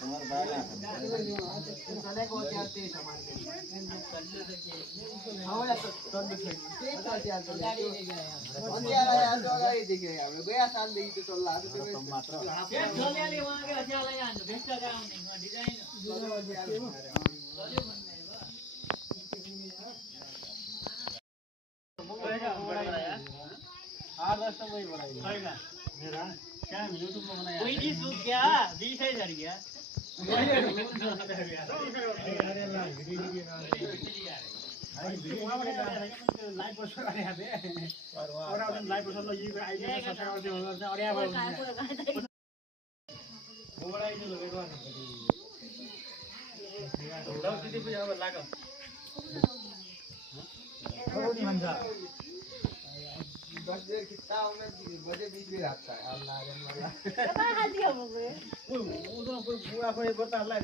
चले को क्या ते सामान के हां या तो ते चलते आते गाड़ी ले गया यार तो गाड़ी दिख गया हमने गया साल देखी तो चल रहा तो मात्र ये चले ले वहां के अच्छा ले जान बेस्ट का काम नहीं डिजाइन चले वही बढ़ाएगा मेरा क्या यूट्यूब में बनाया कोई नहीं सूख गया 20,000 गया लाइव पोस्ट कर यहाँ पे और अपन लाइव पोस्ट लो ये आईडी में सब्सक्राइब करते हो और यहाँ पर मोबाइल आईडी लो एक बार लो दीदी पे अब लागो हो नहीं मंजा 10 देर कितना हमें बजे बीच में रहता है अल्लाह रे अल्लाह कहाँ दिया मुझे वो तो कोई बुआ कोई बता ला